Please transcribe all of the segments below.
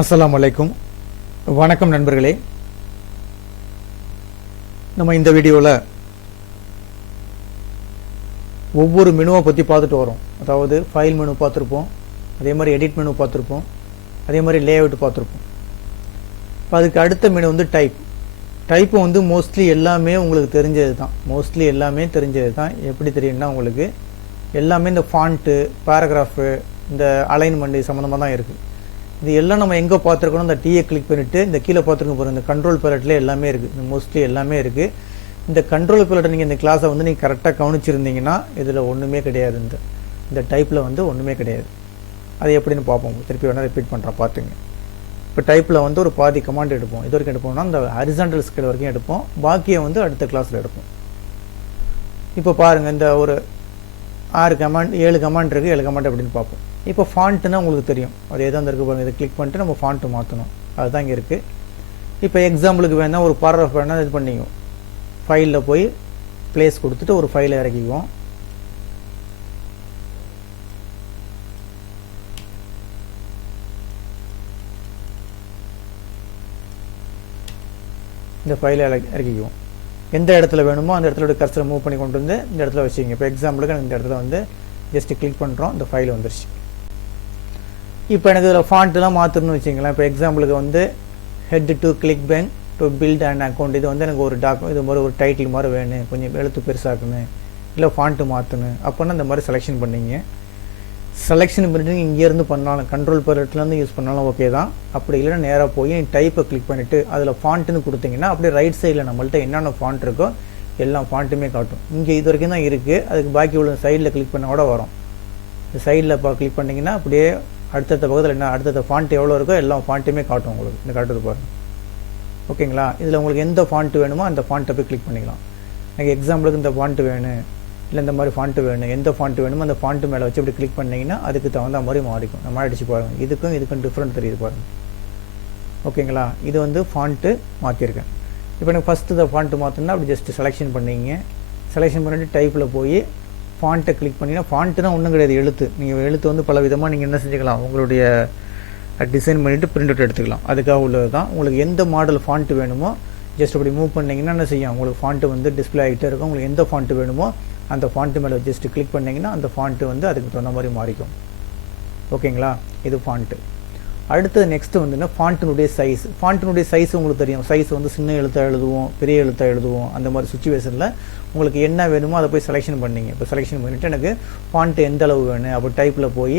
அஸ்ஸலாமு அலைக்கும். வணக்கம் நண்பர்களே. நம்ம இந்த வீடியோவில் ஒவ்வொரு மெனுவை பற்றி பார்த்துட்டு வரோம். அதாவது ஃபைல் மெனு பார்த்துருப்போம், அதே மாதிரி எடிட் மெனு பார்த்துருப்போம், அதே மாதிரி லேஅவுட் பார்த்துருப்போம். இப்போ அதுக்கு அடுத்த மெனு வந்து டைப்பு வந்து மோஸ்ட்லி எல்லாமே உங்களுக்கு தெரிஞ்சது தான். எப்படி தெரியும்னா உங்களுக்கு எல்லாமே இந்த ஃபாண்ட்டு, பேராகிராஃபு, இந்த அலைன்மெண்ட் சம்மந்தமாக தான் இருக்குது. இது எல்லாம் நம்ம எங்கே பார்த்துருக்கணும், இந்த டீயை கிளிக் பண்ணிவிட்டு இந்த கீழே பார்த்துருக்க போகிறோம். இந்த கண்ட்ரோல் பேலட்டில் எல்லாமே இருக்குது, இந்த மோஸ்ட்லி எல்லாமே இருக்குது. இந்த கண்ட்ரோல் பேலட்டை நீங்கள் இந்த கிளாஸை வந்து நீங்கள் கரெக்டாக கவனிச்சிருந்தீங்கன்னா இதில் ஒன்றுமே கிடையாது. இந்த டைப்பில் வந்து ஒன்றுமே கிடையாது. அது எப்படின்னு பார்ப்போம். திருப்பி வேணால் ரிப்பீட் பண்ணுறோம், பார்த்துங்க. இப்போ டைப்பில் வந்து ஒரு பாதி கமாண்ட் எடுப்போம். இது வரைக்கும் எடுப்போம்னா இந்த ஹரிசாண்டல் ஸ்கேல் வரைக்கும் எடுப்போம், பாக்கியை வந்து அடுத்த கிளாஸில் எடுப்போம். இப்போ பாருங்கள், இந்த ஒரு 7 கமாண்ட் இருக்குது. 7 கமாண்ட் எப்படின்னு பார்ப்போம். இப்போ ஃபாண்ட்டுன்னா உங்களுக்கு தெரியும், அது எதாக இருக்குது பாருங்கள். இதை கிளிக் பண்ணிட்டு நம்ம ஃபாண்ட்டு மாற்றணும், அதுதான் இங்கே இருக்குது. இப்போ எக்ஸாம்பிளுக்கு வேணால் ஒரு பாராகிராஃப் வேணால் இது பண்ணிக்குவோம். ஃபைலில் போய் ப்ளேஸ் கொடுத்துட்டு ஒரு ஃபைலை இறக்கிக்குவோம். இந்த ஃபைலை இறக்கிக்குவோம். எந்த இடத்துல வேணுமோ அந்த இடத்துல கர்சரை மூவ் பண்ணி கொண்டு வந்து இந்த இடத்துல வச்சுக்கிங்க. இப்போ எக்ஸாம்பிளுக்கு எனக்கு இந்த இடத்துல வந்து ஜஸ்ட்டு கிளிக் பண்ணுறோம், இந்த ஃபைல் வந்துருச்சு. இப்போ எனக்கு இதில் ஃபாண்ட்டுலாம் மாற்றணும்னு வச்சுங்களேன். இப்போ எக்ஸாம்பிளுக்கு வந்து head to click bank to build and account, இது வந்து எனக்கு ஒரு இது மாதிரி ஒரு டைட்டில் மாதிரி வேணும், கொஞ்சம் எழுத்து பெருசாக்கணும், இல்லை ஃபாண்ட்டு மாற்றணும் அப்படின்னா இந்த மாதிரி செலெக்ஷன் பண்ணிங்க. செலெக்ஷன் பண்ணிட்டு இங்கேருந்து பண்ணாலும் கண்ட்ரோல் பேலட்லேருந்து யூஸ் பண்ணாலும் ஓகே தான். அப்படி இல்லைன்னா நேராக போய் டைப்பை கிளிக் பண்ணிவிட்டு அதில் ஃபாண்ட்டுன்னு கொடுத்தீங்கன்னா அப்படியே ரைட் சைடில் நம்மள்ட்ட என்னென்ன ஃபாண்ட் இருக்கோ எல்லா ஃபாண்ட்டுமே காட்டும். இங்கே இது வரைக்கும் தான் இருக்குது, அதுக்கு பாக்கி உள்ள சைடில் கிளிக் பண்ண கூட வரும். இந்த சைடில் கிளிக் பண்ணிங்கன்னா அப்படியே அடுத்தடுத்த பக்கத்தில் என்ன அடுத்தடுத்த ஃபாண்ட் எவ்வளோ இருக்கோ எல்லா ஃபாண்ட்டுமே காட்டும் உங்களுக்கு. இந்த காட்டுறது பாருங்கள், ஓகேங்களா. இதில் உங்களுக்கு எந்த ஃபாண்ட்டு வேணுமோ அந்த ஃபாண்ட்டை போய் கிளிக் பண்ணிக்கலாம். எனக்கு எக்ஸாம்பிளுக்கு இந்த ஃபாண்ட்டு வேணும், இல்லை இந்த மாதிரி ஃபாண்ட்டு வேணும், எந்த ஃபாண்ட்டு வேணுமோ அந்த ஃபாண்ட்டு மேலே வச்சு இப்படி கிளிக் பண்ணிங்கன்னா அதுக்கு தகுந்த மாதிரி மாறிக்கும். நம்ம அடிச்சு பாருங்கள், இதுக்கும் டிஃப்ரெண்ட் தெரியுது பாருங்கள், ஓகேங்களா. இது வந்து ஃபாண்ட்டு மாற்றிருக்கேன். இப்போ எனக்கு ஃபஸ்ட்டு இந்த ஃபாண்ட்டு மாற்றணும்னா அப்படி ஜஸ்ட்டு செலெக்ஷன் பண்ணிங்க. செலெக்ஷன் பண்ணிவிட்டு டைப்பில் போய் ஃபாண்ட்டை கிளிக் பண்ணிங்கன்னா ஃபாண்ட்டுனா ஒன்றும் கிடையாது, எழுத்து. நீங்கள் எழுத்து வந்து பல விதமாக நீங்கள் என்ன செஞ்சுக்கலாம், உங்களுடைய டிசைன் பண்ணிவிட்டு பிரிண்ட் அவுட் எடுத்துக்கலாம். அதுக்காக உள்ளது தான். உங்களுக்கு எந்த மாடல் ஃபாண்ட்டு வேணுமோ ஜஸ்ட் அப்படி மூவ் பண்ணிங்கன்னா என்ன செய்யும், உங்களுக்கு ஃபாண்ட்டு வந்து டிஸ்பிளே ஆகிட்டே இருக்கும். உங்களுக்கு எந்த ஃபாண்ட்டு வேணுமோ அந்த ஃபாண்ட்டு மேலே ஜஸ்ட்டு கிளிக் பண்ணிங்கன்னா அந்த ஃபாண்ட்டு வந்து அதுக்கு தகுந்த மாதிரி மாறிக்கும், ஓகேங்களா. இது ஃபாண்ட்டு. அடுத்தது நெக்ஸ்ட்டு வந்துன்னா ஃபாண்ட்டினுடைய சைஸ் உங்களுக்கு தெரியும். சைஸ் வந்து சின்ன எழுத்தாக எழுதுவோம், பெரிய எழுத்தாக எழுதுவோம். அந்த மாதிரி சுச்சுவேஷனில் உங்களுக்கு என்ன வேணுமோ அதை போய் செலெக்ஷன் பண்ணிங்க. இப்போ செலெக்ஷன் பண்ணிவிட்டு எனக்கு ஃபாண்ட்டு எந்த அளவு வேணும், அப்போ டைப்பில் போய்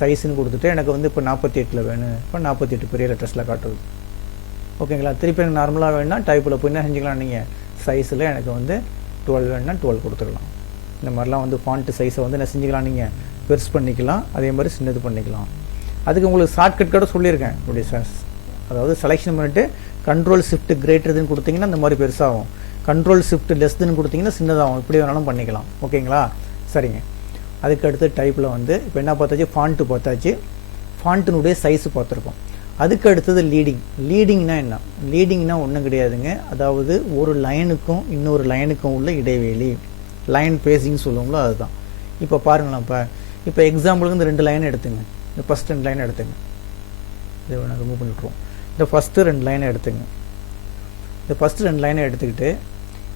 சைஸுன்னு கொடுத்துட்டு எனக்கு வந்து இப்போ 48 வேணும், இப்போ 48 பெரிய லெட்டர்ஸில் காட்டுது, ஓகேங்களா. திருப்பி எனக்கு நார்மலாக வேணும்னா டைப்பில் போய் என்ன செஞ்சுக்கலாம், நீங்கள் சைஸில் எனக்கு வந்து 12 வேணும்னா 12 கொடுத்துக்கலாம். இந்த மாதிரிலாம் வந்து ஃபாண்ட்டு சைஸை வந்து என்ன செஞ்சுக்கலாம், நீங்கள் பெருசு பண்ணிக்கலாம், அதே மாதிரி சின்னது பண்ணிக்கலாம். அதுக்கு உங்களுக்கு ஷார்ட்கட் கூட சொல்லியிருக்கேன். இப்படி அதாவது செலெக்ஷன் பண்ணிவிட்டு கண்ட்ரோல் ஷிஃப்ட் கிரேட்டர்துன்னு கொடுத்தீங்கன்னா இந்த மாதிரி பெருசாகும், கண்ட்ரோல் ஷிஃப்ட் லெஸ்துன்னு கொடுத்தீங்கன்னா சின்னதாகும். இப்படி வேணாலும் பண்ணிக்கலாம், ஓகேங்களா. சரிங்க. அதுக்கு அடுத்து டைப்பில் வந்து இப்போ என்ன பார்த்தாச்சு, ஃபாண்ட்டு பார்த்தாச்சு, ஃபாண்ட்டினுடைய சைஸு பார்த்துருக்கோம். அதுக்கு அடுத்தது லீடிங்னா என்ன, லீடிங்னா ஒன்றும் கிடையாதுங்க. அதாவது ஒரு லைனுக்கும் இன்னொரு லைனுக்கும் உள்ள இடைவெளி, லைன் பேசிங் சொல்லுவோங்களோ அதுதான். இப்போ பாருங்களேன், இப்போ எக்ஸாம்பிளுக்கு இந்த 2 லைன் எடுத்துங்க. இந்த ஃபஸ்ட் 2 லைன் எடுத்துங்க, இதை வேணால் ரிமூவ் பண்ணிவிட்ருவோம். இந்த ஃபஸ்ட்டு 2 லைனை எடுத்துங்க. இந்த ஃபஸ்ட்டு 2 லைனை எடுத்துக்கிட்டு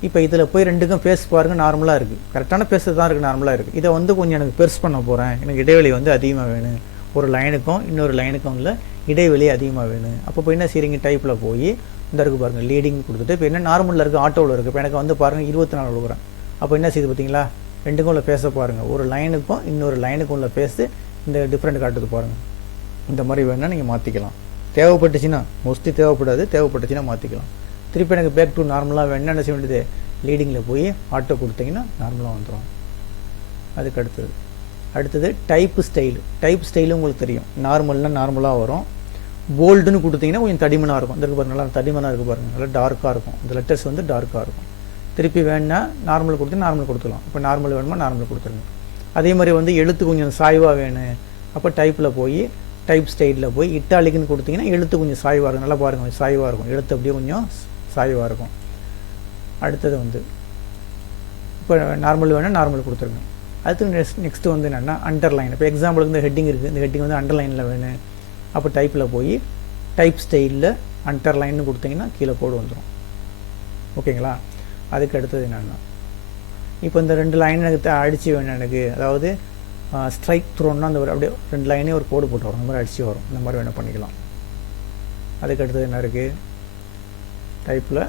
இப்போ இதில் போய் 2க்கும் ஃபேஸ் பாருங்கள், நார்மலாக இருக்குது, கரெக்டான ஃபேஸ் தான் இருக்குது, நார்மலாக இருக்குது. இதை வந்து கொஞ்சம் எனக்கு பெருசு பண்ண போகிறேன், எனக்கு இடைவெளி வந்து அதிகமாக வேணும், ஒரு லைனுக்கும் இன்னொரு லைனுக்கும் உள்ள இடைவெளி அதிகமாக வேணும். அப்போ போய் என்ன செய்கிறீங்க, டைப்பில் போய் இந்த இருக்குது பாருங்கள், லீடிங் கொடுத்துட்டு இப்போ என்ன நார்மலில் இருக்குது, ஆட்டோவில் இருக்குது. இப்போ எனக்கு வந்து பாருங்கள் 24 கொடுக்குறேன். அப்போ என்ன செய்யுது பார்த்தீங்களா, 2க்கும் உள்ள ஃபேஸை பாருங்கள், ஒரு லைனுக்கும் இன்னொரு லைனுக்கும் உள்ள ஃபேஸு இந்த டிஃப்ரெண்ட் காட்டுது பாருங்கள். இந்த மாதிரி வேணால் நீங்கள் மாற்றிக்கலாம். தேவைப்பட்டுச்சுன்னா, மோஸ்ட்லி தேவைப்பட்டுச்சுன்னா மாற்றிக்கலாம். திருப்பி எனக்கு பேக் டு நார்மலாக வேணும்னா என்ன செய்ய வேண்டியது, லீடிங்கில் போய் ஆட்டோ கொடுத்தீங்கன்னா நார்மலாக வந்துடும். அதுக்கு அடுத்தது டைப் ஸ்டைலு உங்களுக்கு தெரியும். நார்மலாக வரும். போல்டுன்னு கொடுத்தீங்கன்னா கொஞ்சம் தடிமனாக இருக்கும். இந்த பாருங்கள், நல்லா தடிமனாக இருக்குது பாருங்கள், நல்லா டார்க்காக இருக்கும். இந்த லெட்டர்ஸ் வந்து டார்க்காக இருக்கும். திருப்பி வேணுன்னா நார்மல் கொடுத்து நார்மல் கொடுத்துக்கலாம். இப்போ நார்மல் வேணுமா நார்மல் கொடுத்துருங்க. அதே மாதிரி வந்து எழுத்து கொஞ்சம் சாய்வாக வேணும், அப்போ டைப்பில் போய் டைப் ஸ்டைலில் போய் இட்டாலிக்குன்னு கொடுத்தீங்கன்னா எழுத்து கொஞ்சம் சாய்வாக இருக்கும். நல்லா பாருங்கள், சாய்வாக இருக்கும், எழுத்து அப்படியே கொஞ்சம் சாய்வாக இருக்கும். அடுத்தது வந்து இப்போ நார்மல் வேணால் நார்மல் கொடுத்துருங்க. அடுத்து நெக்ஸ்ட்டு வந்து என்னென்னா அண்டர்லைன். இப்போ எக்ஸாம்பிளுக்கு இந்த ஹெட்டிங் இருக்குது, இந்த ஹெட்டிங் வந்து அண்டர்லைனில் வேணும், அப்போ டைப்பில் போய் டைப் ஸ்டைலில் அண்டர்லைன்னு கொடுத்தீங்கன்னா கீழே கோடு வந்துடும். ஓகேங்களா? அதுக்கு அடுத்தது என்னென்னா, இப்போ இந்த 2 லைன் எனக்கு அடித்து வேணும் எனக்கு, அதாவது ஸ்ட்ரைக் த்ரோன்னா அந்த ஒரு அப்படியே 2 லைனே ஒரு கோடு போட்டு வரும், இந்த மாதிரி அடித்து வரும், இந்த மாதிரி வேணும் பண்ணிக்கலாம். அதுக்கு அடுத்தது என்ன இருக்குது, டைப்பில்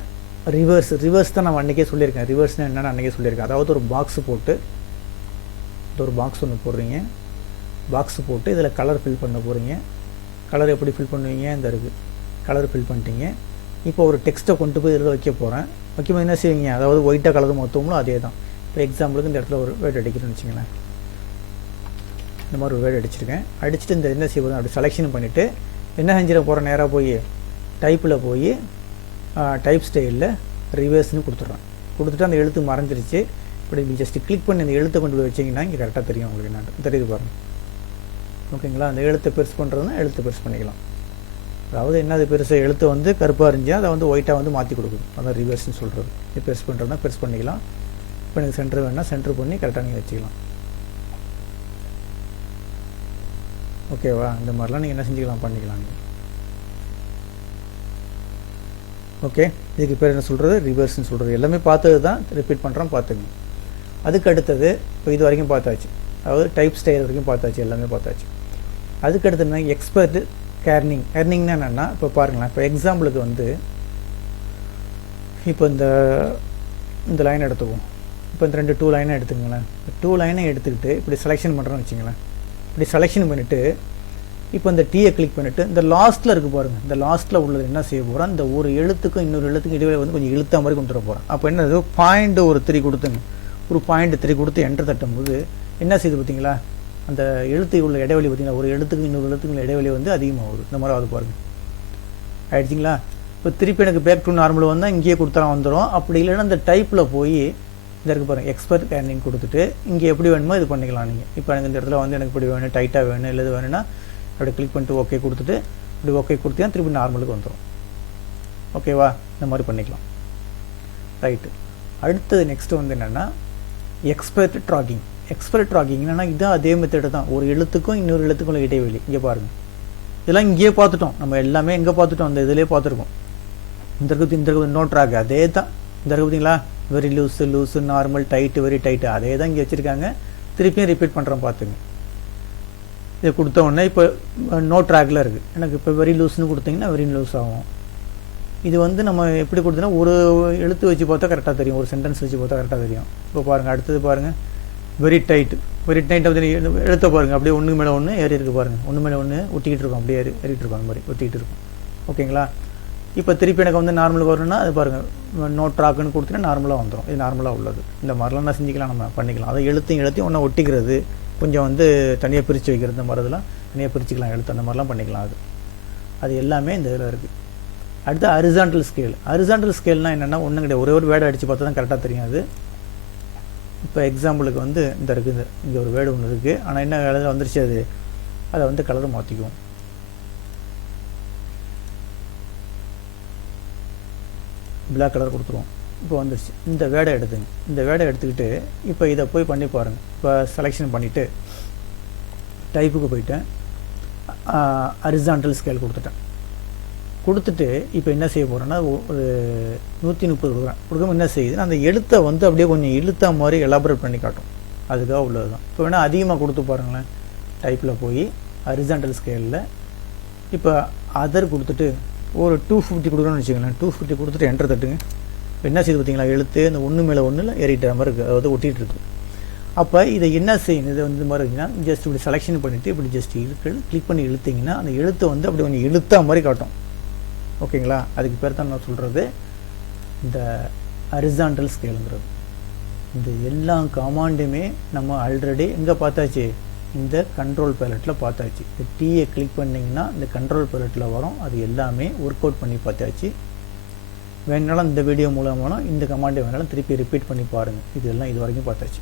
ரிவர்ஸ் தான் நான் அன்றைக்கே சொல்லியிருக்கேன். ரிவர்ஸ்னால் என்னென்னு அன்றைக்கே சொல்லியிருக்கேன். அதாவது ஒரு பாக்ஸு போட்டு, இது ஒரு பாக்ஸ் ஒன்று போடுறீங்க, பாக்ஸு போட்டு இதில் கலர் ஃபில் பண்ண போகிறீங்க. கலர் எப்படி ஃபில் பண்ணுவீங்க, இந்த இருக்குது கலர் ஃபில் பண்ணிட்டீங்க. இப்போ ஒரு டெக்ஸ்ட்டை கொண்டு போய் இதில் வைக்க போகிறேன். வைக்கும்போது என்ன செய்வீங்க, அதாவது ஒயிட்டாக கலர் மொத்தமும் அதே தான். இப்போ எக்ஸாம்பிளுக்கு இந்த இடத்துல ஒரு வேர்டு அடிக்கிறேன்னு வச்சுங்களேன், இந்த மாதிரி ஒரு வேர்டு அடிச்சிருக்கேன். அடிச்சுட்டு இந்த என்ன செய்ய போகிறேன், அப்படி செலெக்ஷன் பண்ணிவிட்டு என்ன செஞ்சிட போகிறேன், நேராக போய் டைப்பில் போய் டைப் ஸ்டைலில் ரிவர்ஸ்னு கொடுத்துட்றேன். கொடுத்துட்டு அந்த எழுத்து மறைஞ்சிருச்சு. இப்படி ஜஸ்ட் கிளிக் பண்ணி இந்த எழுத்தை கொண்டு போய் வச்சிங்கன்னா இங்கே கரெக்டாக தெரியும் உங்களுக்கு, என்ன தெரியுது பாருங்கள். ஓகேங்களா? அந்த எழுத்தை பெருசு பண்ணுறதுனா எழுத்து பெருசு பண்ணிக்கலாம். அதாவது என்னது பெருசு, எழுத்து வந்து கருப்பாக இருந்துச்சு அதை வந்து ஒயிட்டாக வந்து மாற்றி கொடுக்குது, அதான் ரிவர்ஸ்ன்னு சொல்கிறது. இது பெருசு பண்ணுறதுனா பெருசு பண்ணிக்கலாம். இப்போ எனக்கு சென்டர் வேணால் சென்டர் பண்ணி கரெக்டாக நீங்கள் வச்சுக்கலாம். ஓகேவா? இந்த மாதிரிலாம் நீங்கள் என்ன செஞ்சுக்கலாம், பண்ணிக்கலாம் நீங்கள். ஓகே, இதுக்கு பேர் என்ன சொல்கிறது, ரிவர்ஸ்ன்னு சொல்கிறது. எல்லாமே பார்த்தது தான், ரிப்பீட் பண்ணுறோம், பார்த்துங்க. அதுக்கு அடுத்தது இப்போ இது வரைக்கும் பார்த்தாச்சு, அதாவது டைப் ஸ்டைல் வரைக்கும் பார்த்தாச்சு, எல்லாமே பார்த்தாச்சு. அதுக்கு அடுத்து என்ன, எக்ஸ்பர்ட் ஏர்னிங்னா என்னென்னா, இப்போ பாருங்களேன், இப்போ எக்ஸாம்பிளுக்கு வந்து இப்போ இந்த லைன் எடுத்துக்குவோம். இப்போ இந்த 2 லைனை எடுத்துக்கங்களேன். 2 லைனை எடுத்துக்கிட்டு இப்படி செலெக்ஷன் பண்ணுறோன்னு வச்சுங்களேன். இப்படி செலெக்ஷன் பண்ணிவிட்டு இப்போ இந்த டீயை கிளிக் பண்ணிவிட்டு இந்த லாஸ்ட்டில் இருக்குது பாருங்கள், இந்த லாஸ்ட்டில் உள்ளது என்ன செய்ய போகிறோம், இந்த ஒரு எழுத்துக்கும் இன்னொரு எழுத்துக்கும் இடைவெளி வந்து கொஞ்சம் இழுத்த மாதிரி கொண்டு வர போகிறேன். அப்போ என்னது, .3 கொடுத்துங்க. ஒரு .3 கொடுத்து என்டர் தட்டும்போது என்ன செய்யுது பார்த்தீங்களா, அந்த எழுத்து உள்ள இடைவெளி பார்த்தீங்கன்னா ஒரு எழுத்துக்கு இன்னொரு எழுத்துக்கு இடைவெளி வந்து அதிகமாகுது. இந்த மாதிரி அது பாருங்கள், ஆயிடுச்சிங்களா? இப்போ திருப்பி எனக்கு பேக் டு நார்மல் வந்தால் இங்கேயே கொடுத்தா வந்துடும். அப்படி இல்லைன்னா இந்த டைப்பில் போய் இந்த இருக்குது பாருங்கள், எக்ஸ்பர்ட் ஏர்னிங் கொடுத்துட்டு இங்கே எப்படி வேணுமோ இது பண்ணிக்கலாம் நீங்கள். இப்போ எனக்கு இந்த இடத்துல வந்து எனக்கு இப்படி வேணும், டைட்டாக வேணும், இல்லை இது வேணும்னா அப்படி கிளிக் பண்ணிட்டு ஓகே கொடுத்துட்டு இப்படி ஓகே கொடுத்தீங்கன்னா திருப்பி நார்மலுக்கு வந்துடும். ஓகேவா? இந்த மாதிரி பண்ணிக்கலாம். ரைட்டு. அடுத்தது நெக்ஸ்ட்டு வந்து என்னென்னா எக்ஸ்பர்ட் ட்ராக்கிங் என்னென்னா இதுதான் அதே மெத்தடு தான், ஒரு எழுத்துக்கும் இன்னொரு எழுத்துக்கும் இடைவெளி. இங்கே பாருங்கள், இதெல்லாம் இங்கேயே பார்த்துட்டோம், நம்ம எல்லாமே எங்கே பார்த்துட்டோம், அந்த இதிலே பார்த்துருக்கோம். இந்த இருக்குது நோ ட்ராக் அதே தான். இந்த இருக்குது பார்த்தீங்களா, very loose normal, tight, very tight, அதே தான் இங்கே வச்சுருக்காங்க. திருப்பியும் ரிப்பீட் பண்ணுறோம், பார்த்துங்க. இதை கொடுத்த உடனே இப்போ நோ ட்ராக்ல இருக்குது. எனக்கு இப்போ வெரி லூஸ்னு கொடுத்தீங்கன்னா வெரி லூஸ் ஆகும். இது வந்து நம்ம எப்படி கொடுத்தோன்னா ஒரு எழுத்து வச்சு பார்த்தா கரெக்டாக தெரியும், ஒரு சென்டென்ஸ் வச்சு பார்த்தா கரெக்டாக தெரியும். இப்போ பாருங்கள், அடுத்தது பாருங்கள், வெரி டைட் அப்படி எழுத்த பாருங்கள், அப்படியே ஒன்று மேலே ஒன்று ஏறி இருக்குது பாருங்கள், ஒன்று மேலே ஒன்று ஒட்டிக்கிட்டு இருக்கும், அப்படியே ஏறிட்டு இருக்கும், அந்த மாதிரி ஒட்டிக்கிட்டு இருக்கும். ஓகேங்களா? இப்போ திருப்பி எனக்கு வந்து நார்மலுக்கு வரணும்னா அது பாருங்கள், நோ ட்ராக்குன்னு கொடுத்தீங்கன்னா நார்மலாக வந்துடும். இது நார்மலாக உள்ளது. இந்த மாதிரிலாம் என்ன செஞ்சுக்கலாம், நம்ம பண்ணிக்கலாம். அதை எழுத்தையும் ஒன்றா ஒட்டிக்கிறது, கொஞ்சம் வந்து தனியாக பிரித்து வைக்கிறது, இந்த மாதிரிலாம் தனியாக பிரிச்சுக்கலாம் எழுத்து, அந்த மாதிரிலாம் பண்ணிக்கலாம். அது எல்லாமே இந்த இதில் இருக்குது. அடுத்து ஹரிசாண்டல் ஸ்கேல்னால் என்னென்னா ஒன்றும் கிடையாது, ஒரே ஒரு வேர்டு அடித்து பார்த்தா தான் கரெக்டாக தெரியும். அது இப்போ எக்ஸாம்பிளுக்கு வந்து இந்த இருக்குது, இங்கே ஒரு வேர்டு ஒன்று இருக்குது, ஆனால் என்ன கலரில் வந்துருச்சு, அதை வந்து கலரை மாற்றிக்குவோம். பிளாக் கலர் கொடுத்துருவோம். இப்போ வந்துருச்சு. இந்த வேர்டை எடுத்துங்க. இந்த வேர்டை எடுத்துக்கிட்டு இப்போ இதை போய் பண்ணி பாருங்கள். இப்போ செலெக்ஷன் பண்ணிவிட்டு டைப்புக்கு போயிட்டேன், ஹரிசாண்டல் ஸ்கேல் கொடுத்துட்டு இப்போ என்ன செய்ய போகிறேன்னா ஒரு 130 கொடுக்குறேன். கொடுக்காம என்ன செய்யுது, அந்த எழுத்தை வந்து அப்படியே கொஞ்சம் இழுத்த மாதிரி எலாபரேட் பண்ணி காட்டும். அதுக்காக உள்ளது தான். இப்போ வேணால் அதிகமாக கொடுத்து பாருங்களேன், டைப்பில் போய் ஹரிசாண்டல் ஸ்கேலில் இப்போ அதர் கொடுத்துட்டு ஒரு 250 கொடுக்குறோன்னு வச்சுக்கோங்களேன். 250 கொடுத்துட்டு என்டர் தட்டுங்க. இப்போ என்ன செய்யுது பார்த்தீங்களா, எழுத்து அந்த ஒன்று மேலே ஒன்றில் ஏறிட்ட மாதிரி இருக்குது, அதாவது ஒட்டிகிட்டு இருக்குது. அப்போ இதை என்ன செய்யணும், இது வந்து மாதிரி இருக்குன்னா ஜஸ்ட் இப்படி செலெக்ஷன் பண்ணிவிட்டு இப்படி ஜஸ்ட் கிளிக் பண்ணி இழுத்திங்கன்னா அந்த எழுத்தை வந்து அப்படி கொஞ்சம் இழுத்தா மாதிரி காட்டும். ஓகேங்களா? அதுக்கு பேர் தான் நான் சொல்கிறது இந்த ஹரிசாண்டல் ஸ்கேலுங்கிறது. இந்த எல்லா கமாண்டுமே நம்ம ஆல்ரெடி எங்கே பார்த்தாச்சு, இந்த கண்ட்ரோல் பேலட்டில் பார்த்தாச்சு. இந்த டீயை கிளிக் பண்ணிங்கன்னா இந்த கண்ட்ரோல் பேலட்டில் வரும். அது எல்லாமே ஒர்க் அவுட் பண்ணி பார்த்தாச்சு. வேணாலும் இந்த வீடியோ மூலமான இந்த கமாண்டை வேணாலும் திருப்பி ரிப்பீட் பண்ணி பாருங்கள். இதெல்லாம் இது வரைக்கும் பார்த்தாச்சு.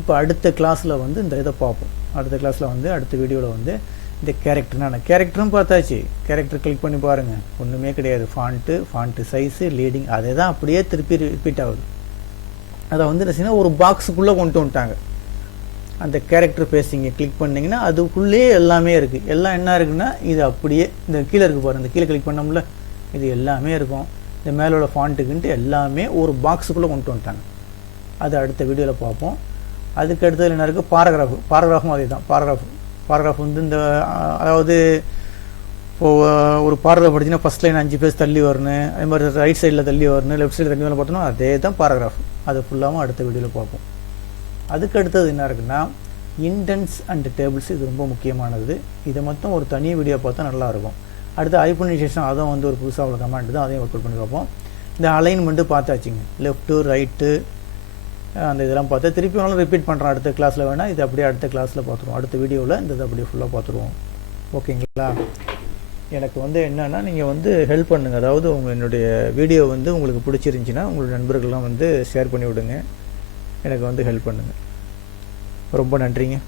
இப்போ அடுத்த கிளாஸில் வந்து இந்த இதை பார்ப்போம். அடுத்த கிளாஸில் வந்து அடுத்த வீடியோவில் வந்து இந்த கேரக்டரும் பார்த்தாச்சு. கேரக்டர் கிளிக் பண்ணி பாருங்கள், ஒன்றுமே கிடையாது. ஃபாண்ட்டு சைஸு, லீடிங் அதே தான் அப்படியே திருப்பி ரிப்பீட் ஆகுது. அதை வந்து என்ன செய்யணும், ஒரு பாக்ஸுக்குள்ளே கொண்டு வந்துட்டாங்க. அந்த கேரக்டர் பேசிங்க கிளிக் பண்ணிங்கன்னா அதுக்குள்ளே எல்லாமே இருக்குது. எல்லாம் என்ன இருக்குன்னா இது அப்படியே இந்த கீழே இருக்குது பாருங்கள், இந்த கீழே கிளிக் பண்ணோம்ல இது எல்லாமே இருக்கும். இந்த மேலோட ஃபாண்ட்டுக்குன்ட்டு எல்லாமே ஒரு பாக்ஸுக்குள்ளே கொண்டு வந்துட்டாங்க. அது அடுத்த வீடியோவில் பார்ப்போம். அதுக்கு அடுத்தது என்ன இருக்குது, பாராகிராஃபும் அதே தான். பாராகிராஃப் வந்து இந்த அதாவது இப்போது ஒரு பாராகிராஃப் படிச்சிங்கன்னா ஃபஸ்ட் லைன் 5 பேஜ் தள்ளி வரணும், அதே மாதிரி ரைட் சைடில் தள்ளி வரணும், லெஃப்ட் சைடில் தள்ளி வரணும் பார்த்தோன்னா அதே தான் பாராகிராஃப். அது ஃபுல்லாகவும் அடுத்த வீடியோவில் பார்ப்போம். அதுக்கு அடுத்தது என்ன இருக்குன்னா இன்டென்ஸ் அண்ட் டேபிள்ஸ். இது ரொம்ப முக்கியமானது. இதை மொத்தம் ஒரு தனி வீடியோ பார்த்தா நல்லாயிருக்கும். அடுத்து ஹைபர்னைசேஷன், அதுவும் வந்து ஒரு புதுசாக உள்ள கமெண்ட் தான், அதையும் ஒர்க் அவுட் பண்ணி பார்ப்போம். இந்த அலைன்மெண்ட்டு பார்த்தாச்சுங்க, லெஃப்ட்டு ரைட்டு அந்த இதெல்லாம் பார்த்தா திருப்பி வேணாலும் ரிப்பீட் பண்ணுறோம். அடுத்த கிளாஸில் வேணால் இது அப்படியே அடுத்த கிளாஸில் பார்த்துருவோம். அடுத்த வீடியோவில் இந்த இதை அப்படியே ஃபுல்லாக பார்த்துருவோம். ஓகேங்களா? எனக்கு வந்து என்னென்னா நீங்கள் வந்து ஹெல்ப் பண்ணுங்கள். அதாவது என்னுடைய வீடியோ வந்து உங்களுக்கு பிடிச்சிருந்துச்சின்னா உங்களுடைய நண்பர்கள்லாம் வந்து ஷேர் பண்ணி விடுங்க. எனக்கு வந்து ஹெல்ப் பண்ணுங்கள். ரொம்ப நன்றிங்க.